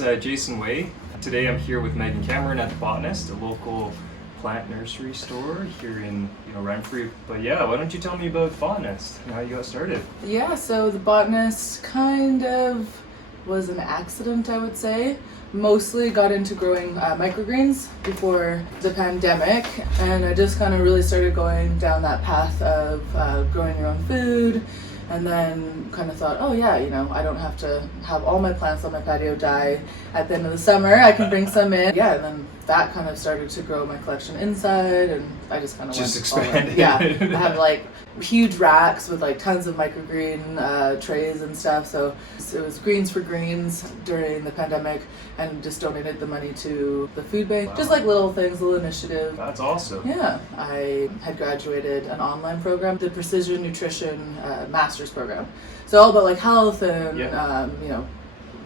it's Jason Way. Today I'm here with Meaghan Cameron at the Botanist, a local plant nursery store here in Renfrew. But yeah, why don't you tell me about Botanist and how you got started? Yeah, so the Botanist kind of was an accident, I would say. Mostly got into growing microgreens before the pandemic, and I just kind of really started going down that path of growing your own food. And then kind of thought, oh yeah, I don't have to have all my plants on my patio die at the end of the summer. I can bring some in. Yeah, and then that kind of started to grow my collection inside, and I just kind of expanded. Yeah, I have like huge racks with like tons of microgreen trays and stuff. So it was Greens for Greens during the pandemic, and just donated the money to the food bank. Wow. Just like little things, little initiative. That's awesome. Yeah, I had graduated an online program, the Precision Nutrition Master's Program. So all about like health and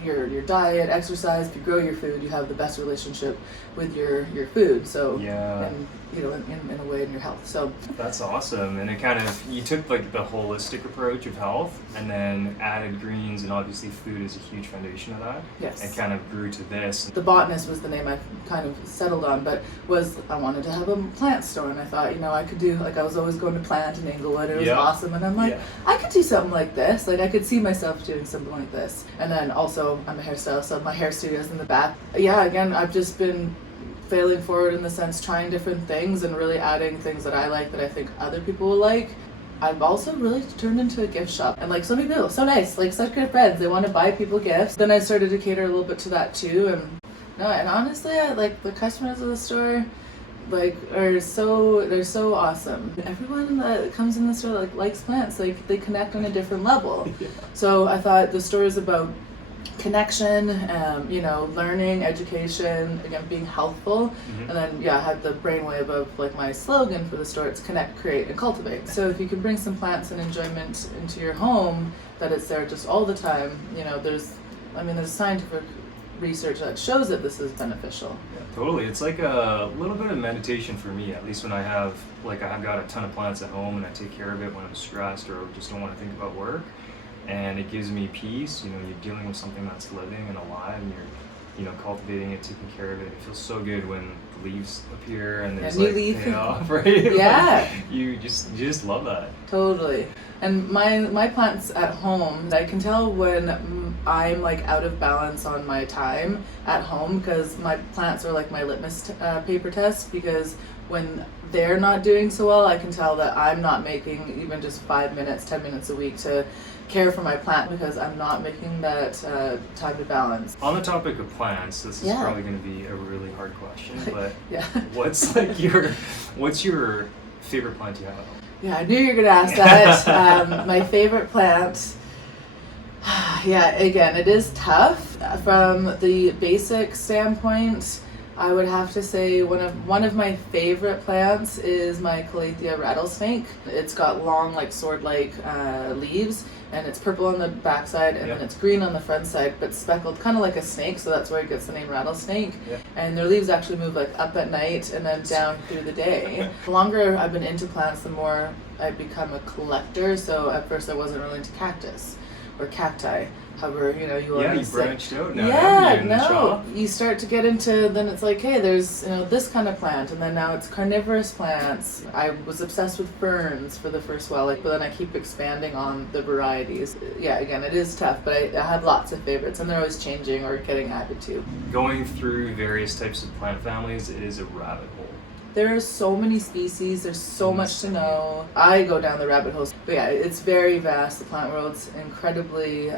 your diet, exercise. If you grow your food, you have the best relationship with your food. So yeah, and in a way in your health. So that's awesome. And it kind of, you took like the holistic approach of health and then added greens, and obviously food is a huge foundation of that. Yes. It kind of grew to this. The Botanist was the name I kind of settled on, but I wanted to have a plant store, and I thought, I could do, like, I was always going to plant in Inglewood. It was awesome, and I'm like, I could do something like this. Like, I could see myself doing something like this. And then also, I'm a hairstylist, so my hair studio's in the back. Yeah, again, I've just been failing forward in the sense, trying different things and really adding things that I like that I think other people will like. I've also really turned into a gift shop, and like so many people, so nice, like such good friends, they want to buy people gifts. Then I started to cater a little bit to that too, and honestly, I like the customers of the store, like they're so awesome. Everyone that comes in the store like likes plants, like they connect on a different level. Yeah. So I thought the store is about connection, learning, education, again, being healthful. Mm-hmm. And then I had the brainwave of like my slogan for the store, it's connect, create, and cultivate. So if you can bring some plants and enjoyment into your home, that it's there just all the time, there's scientific research that shows that this is beneficial. Yeah, totally. It's like a little bit of meditation for me, at least when I've got a ton of plants at home and I take care of it when I'm stressed or just don't want to think about work. And it gives me peace. You're dealing with something that's living and alive, and you're cultivating it, taking care of it. It feels so good when the leaves appear and there's new leaf. Right? Yeah. You just love that. Totally. And my plants at home, I can tell when I'm like out of balance on my time at home, because my plants are like my litmus paper test, because when they're not doing so well, I can tell that I'm not making even just 5 minutes, 10 minutes a week to care for my plant, because I'm not making that time to balance. On the topic of plants, this is probably going to be a really hard question, but what's your favorite plant you have at home? Yeah, I knew you were going to ask that. My favorite plant, again, it is tough. From the basic standpoint, I would have to say one of my favorite plants is my Calathea rattlesnake. It's got long, like sword-like leaves, and it's purple on the backside, and then it's green on the front side, but speckled, kind of like a snake, so that's where it gets the name rattlesnake. Yep. And their leaves actually move like up at night and then down through the day. The longer I've been into plants, the more I've become a collector. So at first I wasn't really into cactus or cacti. However, you branched out now. You start to get into, then it's like, hey, there's this kind of plant, and then now it's carnivorous plants. I was obsessed with ferns for the first while, but then I keep expanding on the varieties. Yeah, again, it is tough, but I have lots of favorites, and they're always changing or getting added to. Going through various types of plant families, it is a rabbit hole. There are so many species, there's so much to know. I go down the rabbit holes. But yeah, it's very vast. The plant world's incredibly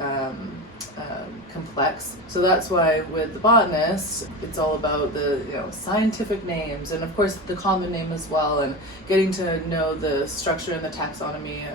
complex. So that's why with the Botanist, it's all about the scientific names, and of course the common name as well, and getting to know the structure and the taxonomy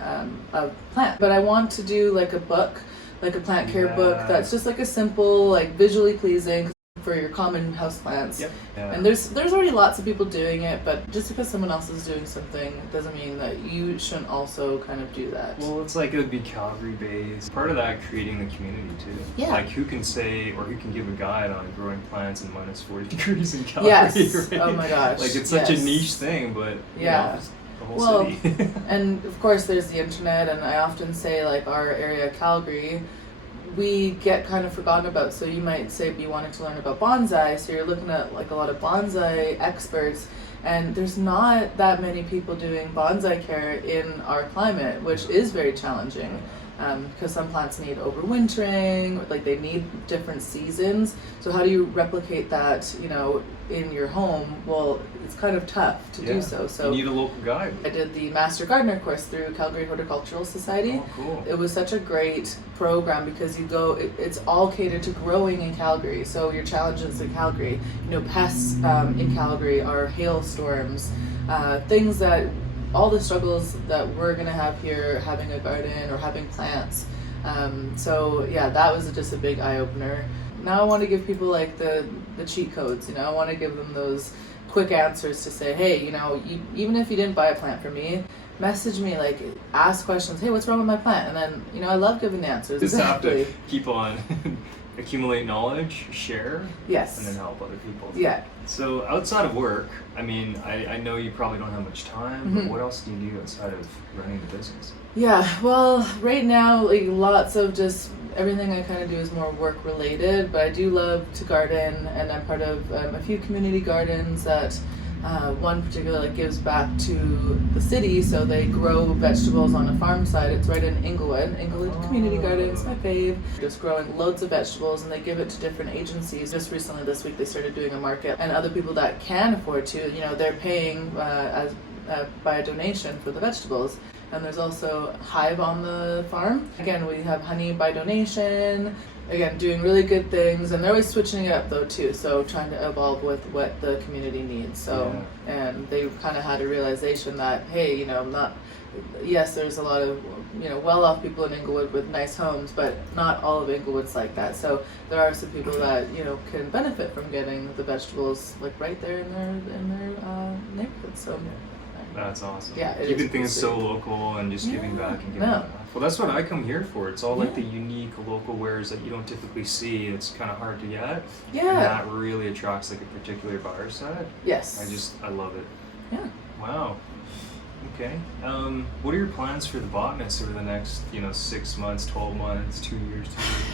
of plants. But I want to do like a book, like a plant care book that's just like a simple, like visually pleasing for your common houseplants. Yep. Yeah. And there's already lots of people doing it, but just because someone else is doing something doesn't mean that you shouldn't also kind of do that. Well, it's like it would be Calgary based. Part of that, creating the community too. Yeah. Like who can say or who can give a guide on growing plants in minus 40 degrees in Calgary? Yes. Right? Oh my gosh. Like it's such a niche thing, but the whole city. And of course there's the internet, and I often say like our area, Calgary, we get kind of forgotten about. So you might say be wanting to learn about bonsai, so you're looking at like a lot of bonsai experts, and there's not that many people doing bonsai care in our climate, which is very challenging. Because some plants need overwintering, like they need different seasons. So how do you replicate that, you know, in your home? Well, it's kind of tough to do so. So you need a local guide. I did the Master Gardener course through Calgary Horticultural Society. Oh, cool. It was such a great program because you go, it's all catered to growing in Calgary. So your challenges in Calgary, you know, pests in Calgary are hailstorms, things that all the struggles that we're gonna have here having a garden or having plants. So yeah, that was just a big eye opener. Now I want to give people like the cheat codes. You know, I want to give them those quick answers to say, hey, you know, even if you didn't buy a plant from me, message me, like ask questions. Hey, what's wrong with my plant? And then, you know, I love giving the answers. Just have to keep on accumulate knowledge, share, yes, and then help other people. Yeah. So outside of work, I mean, I know you probably don't have much time, but what else do you do outside of running the business? Yeah, well, right now, like lots of just everything I kind of do is more work related, but I do love to garden, and I'm part of a few community gardens that one particular like gives back to the city, so they grow vegetables on a farm side. It's right in Inglewood Community Gardens, my fave. Just growing loads of vegetables, and they give it to different agencies. Just recently this week they started doing a market, and other people that can afford to, you know, they're paying as by a donation for the vegetables. And there's also Hive on the farm. Again, we have honey by donation. Again, doing really good things, and they're always switching it up though too. So trying to evolve with what the community needs. So and they kind of had a realization that, hey, you know, yes, there's a lot of, you know, well-off people in Inglewood with nice homes, but not all of Inglewood's like that. So there are some people that, you know, can benefit from getting the vegetables like right there in their neighborhood. So. That's awesome. Yeah, keeping things so local and just giving back and giving back. Well, that's what I come here for. It's all like the unique local wares that you don't typically see. It's kind of hard to get. Yeah. And that really attracts like a particular buyer side. Yes. I love it. Yeah. Wow. Okay. What are your plans for the Botanist over the next, 6 months, 12 months, 2 years,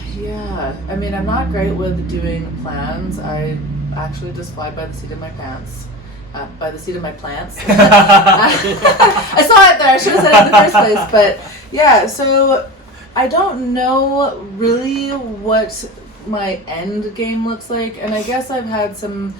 2 years? Yeah. I mean, I'm not great with doing plans. I actually just fly by the seat of my pants. By the seat of my plants. I saw it there. I should have said it in the first place. But yeah, so I don't know really what my end game looks like. And I guess I've had some,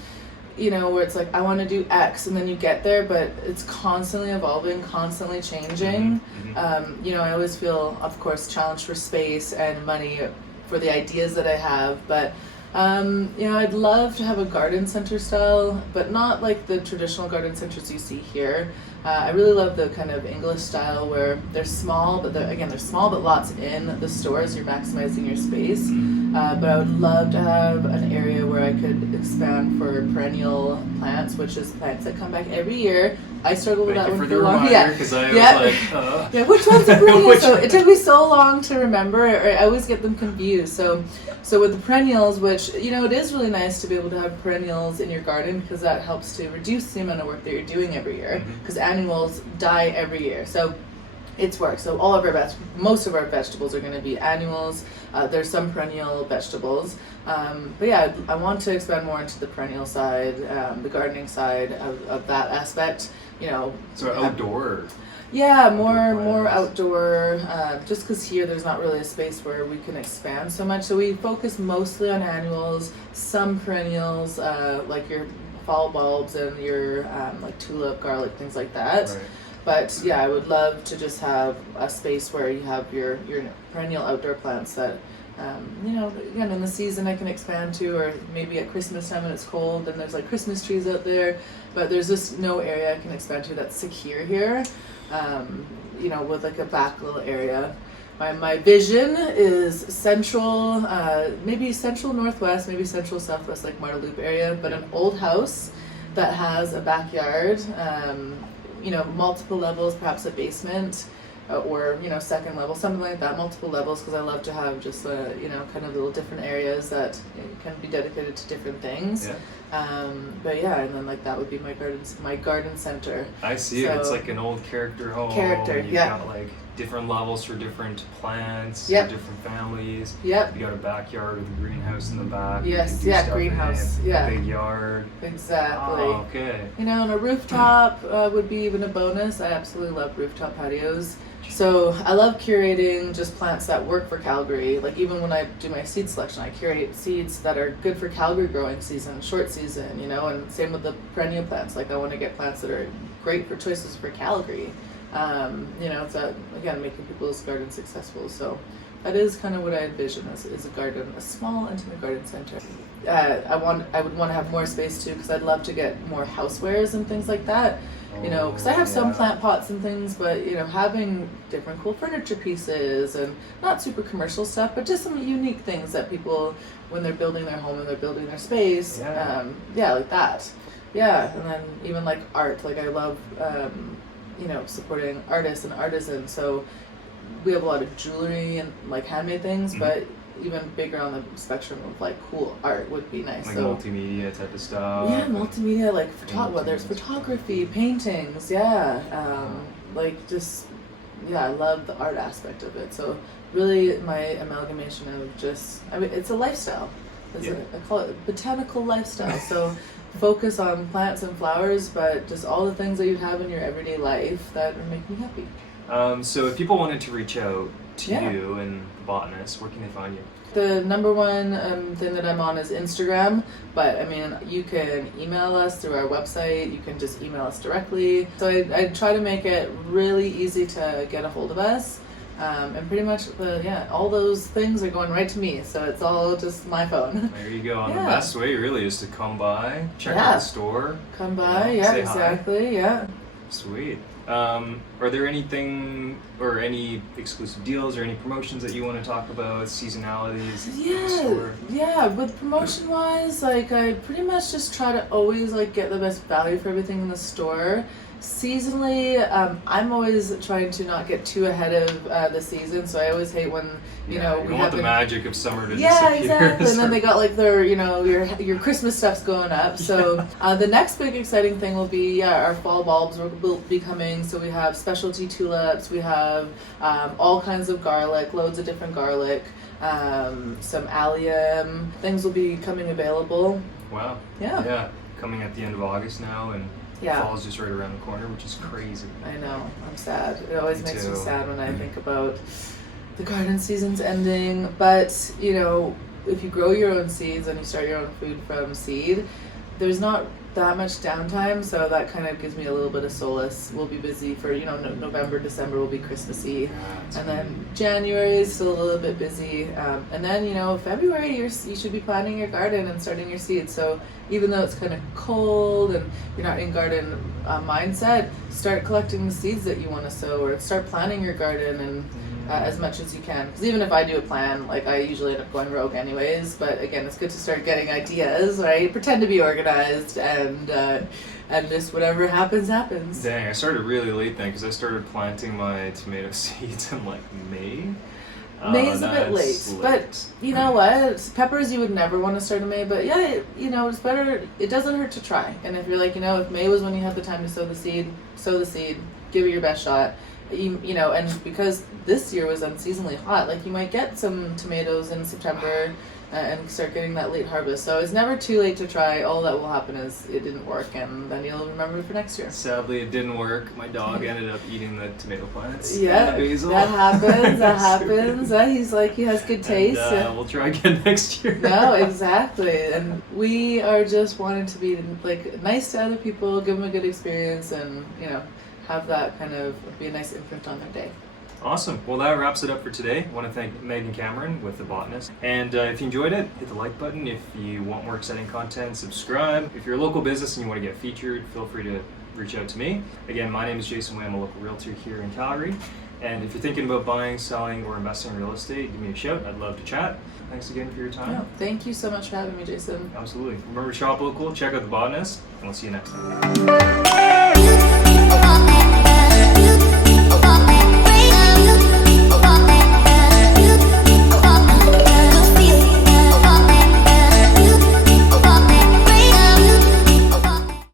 where it's like, I want to do X, and then you get there, but it's constantly evolving, constantly changing. Mm-hmm. I always feel, of course, challenged for space and money for the ideas that I have. But I'd love to have a garden center style, but not like the traditional garden centers you see here. I really love the kind of English style where they're small, but they're small, but lots in the stores. You're maximizing your space. But I would love to have an area where I could expand for perennial plants, which is plants that come back every year. I struggled with that one for long. Yeah, because I was like, yeah, which one's a perennial? So it took me so long to remember. I always get them confused. So with the perennials, which it is really nice to be able to have perennials in your garden because that helps to reduce the amount of work that you're doing every year. Because annuals die every year, so it's work. So most of our vegetables are going to be annuals. There's some perennial vegetables, but yeah, I want to expand more into the perennial side, the gardening side of that aspect. So outdoor. Yeah, more outdoor. Just because here there's not really a space where we can expand so much. So we focus mostly on annuals, some perennials, like your fall bulbs and your like tulip, garlic, things like that. Right. But yeah, I would love to just have a space where you have your perennial outdoor plants that, again, in the season I can expand to, or maybe at Christmas time when it's cold and there's like Christmas trees out there, but there's just no area I can expand to that's secure here, with like a back little area. My vision is central, maybe central northwest, maybe central southwest, like Marta Loop area, but an old house that has a backyard, multiple levels, perhaps a basement, or second level, something like that, multiple levels, because I love to have just kind of little different areas that can be dedicated to different things. But yeah, and then like that would be my garden center. I see. So, it's like an old character home. You've got like different levels for different plants, for different families. Yep. You got a backyard with a greenhouse in the back. Yes, greenhouse. Yeah. Big yard. Exactly. Oh, okay. You know, and a rooftop would be even a bonus. I absolutely love rooftop patios. So I love curating just plants that work for Calgary. Like even when I do my seed selection, I curate seeds that are good for Calgary growing season, short season, you know, and same with the perennial plants. Like I want to get plants that are great for choices for Calgary. You know, it's again, making people's gardens successful. So that is kind of what I envision is a garden, a small intimate garden center. I would want to have more space too, because I'd love to get more housewares and things like that. You know, because I have some plant pots and things, but, you know, having different cool furniture pieces and not super commercial stuff, but just some unique things that people, when they're building their home and they're building their space, like that. Yeah, and then even like art, like I love, you know, supporting artists and artisans. So we have a lot of jewelry and like handmade things, but even bigger on the spectrum of like cool art would be nice. Like so, multimedia type of stuff. Yeah, multimedia, like whether it's photography, paintings, like just, I love the art aspect of it. So really my amalgamation of just, I mean, it's a lifestyle. I call it a botanical lifestyle. So focus on plants and flowers, but just all the things that you have in your everyday life that make me happy. So if people wanted to reach out to you and the Botanist, where can they find you? The number one thing that I'm on is Instagram, but I mean, you can email us through our website, you can just email us directly. So I try to make it really easy to get a hold of us, and pretty much, all those things are going right to me, so it's all just my phone. There you go, and the best way really is to come by, check out the store. Come by, say exactly, hi. Sweet. Are there anything or any exclusive deals or any promotions that you want to talk about, seasonalities? With promotion wise, like I pretty much just try to always like get the best value for everything in the store. Seasonally, I'm always trying to not get too ahead of the season, so I always hate when you know we don't have want the magic of summer to disappear. disappear. And then they got like their your Christmas stuff's going up. So the next big exciting thing will be our fall bulbs will be coming. So we have specialty tulips, we have all kinds of garlic, loads of different garlic, some allium. Things will be coming available. Wow. Yeah. Coming at the end of August now, and fall's just right around the corner, which is crazy. I know. I'm sad. It always makes me sad when I think about the garden season's ending. But, you know, if you grow your own seeds and you start your own food from seed, there's not that much downtime, so that kind of gives me a little bit of solace. We'll be busy for, November, December will be Christmassy, and then January is still a little bit busy, and then February you should be planting your garden and starting your seeds. So even though it's kind of cold and you're not in garden mindset, start collecting the seeds that you want to sow, or start planning your garden and as much as you can. Because even if I do a plan, like I usually end up going rogue anyways. But again, it's good to start getting ideas, right? Pretend to be organized, and just whatever happens. Dang, I started really late then, because I started planting my tomato seeds in like May. May's a bit late, but you know what? Peppers you would never want to start in May, but it's better. It doesn't hurt to try. And if you're like, if May was when you had the time to sow the seed, give it your best shot. And because this year was unseasonably hot, like you might get some tomatoes in September and start getting that late harvest. So it's never too late to try. All that will happen is it didn't work, and then you'll remember it for next year. Sadly, it didn't work. My dog ended up eating the tomato plants. Yeah, and the basil. that happens. He's like, he has good taste. And, we'll try again next year. No, exactly. And we are just wanting to be like nice to other people, give them a good experience, and have that kind of be a nice imprint on their day. Awesome. Well, that wraps it up for today. I want to thank Meaghan Cameron with The Botanist. And if you enjoyed it, hit the like button. If you want more exciting content, subscribe. If you're a local business and you want to get featured, feel free to reach out to me. Again, my name is Jason Way. I'm a local realtor here in Calgary. And if you're thinking about buying, selling, or investing in real estate, give me a shout. I'd love to chat. Thanks again for your time. Yeah, thank you so much for having me, Jason. Absolutely. Remember, shop local, check out The Botanist, and we'll see you next time.